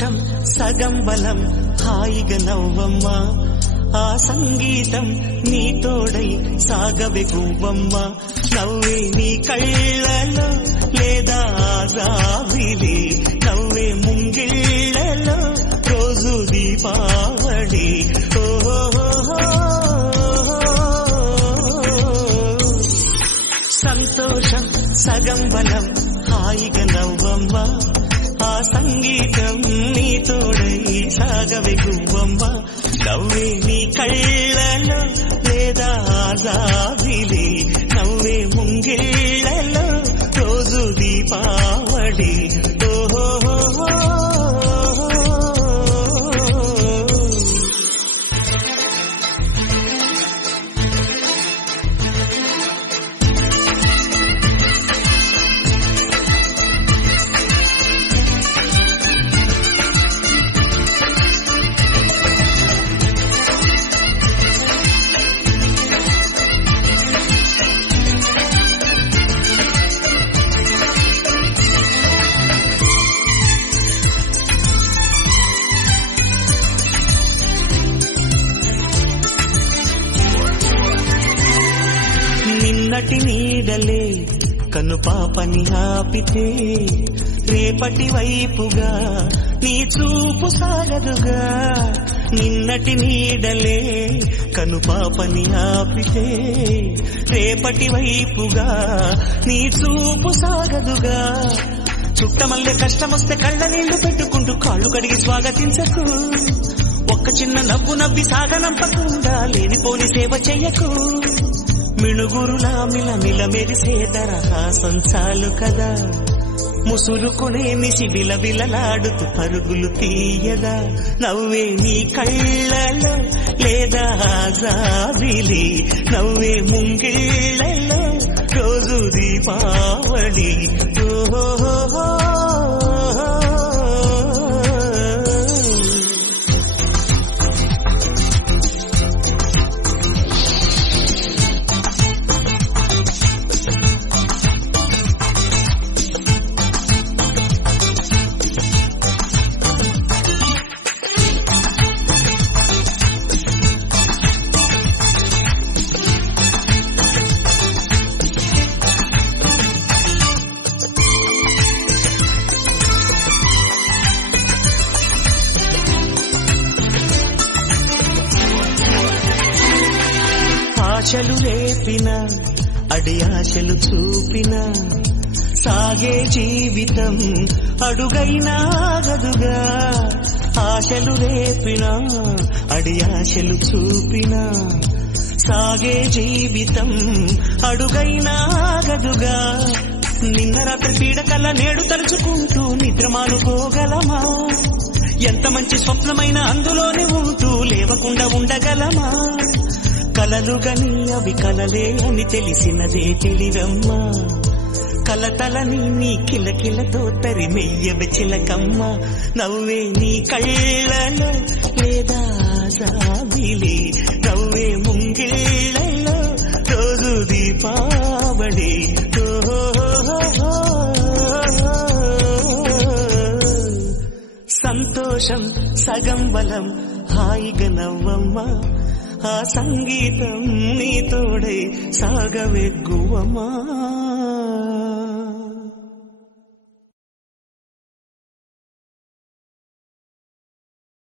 సంతోషం సగం బలం హాయిగా నవ్వమ్మా ఆ సంగీతం నీ తోడై సాగవే గువ్వమ్మ నవ్వే నీ కళ్ళలో లేదా జాబిలి నవ్వే ముంగిళ్ళలో రోజు దీపావళి సంతోషం సగం బలం హాయిగా నవ్వమ్మ ఆ సంగీతం నీ తోడై సాగవే గువ్వమ్మ నవ్వే నీ కళ్ళలో లేదా జాబిలి నవ్వే ముంగిళ్ళలో రోజు దీపావళి నిన్నటి నీడలే కను పాపని ఆపితే రేపటి వైపుగా నీ చూపు సాగదుగా నిన్నటి నీడలే కను పాపని ఆపితే రేపటి వైపుగా నీ చూపు సాగదుగా చుట్టమల్లె కష్టమొస్తే కళ్ళ నీళ్లు పెట్టుకుంటూ కాళ్ళు కడిగి స్వాగతించకు ఒక్క చిన్న నవ్వు నవ్వి సాగనంపకుండా లేనిపోని సేవ చెయ్యకు మిణుగురులా మిలమిల మెరిసే దరహాసం చాలు కదా ముసురుకునే నిసి బిలబిలలాడుతూ పరుగులు తీయదా నవ్వే నీ కళ్ళలో లేదా జాబిలి నవ్వే ముంగిళ్ళలో రోజు దీపావళి ఆశలు రేపిన అడి ఆశలు చూపిన సాగే జీవితం అడుగైనా గదుగా ఆశలు రేపిన అడి ఆశలు చూపిన సాగే జీవితం అడుగైనా గదుగా నిన్న రాత్రి పీడకల నేడు తలుచుకుంటూ నిద్రమానుకోగలమా ఎంత మంచి స్వప్నమైన అందులోనే ఉంటూ లేవకుండా ఉండగలమా కలలుగని అవి కలలే అని తెలిసినదే తెలివమ్మా కలతలని నీ కిలకిలతో తరిమెయ్యవ చిలకమ్మ నవ్వే నీ కళ్ళలో లేదా జాబిలి నవ్వే ముంగిళ్ళలో రోజు దీపావళి సంతోషం సగం బలం హాయిగా నవ్వమ్మ ఆ సంగీతం నీ తోడై సాగవే గువ్వమ్మ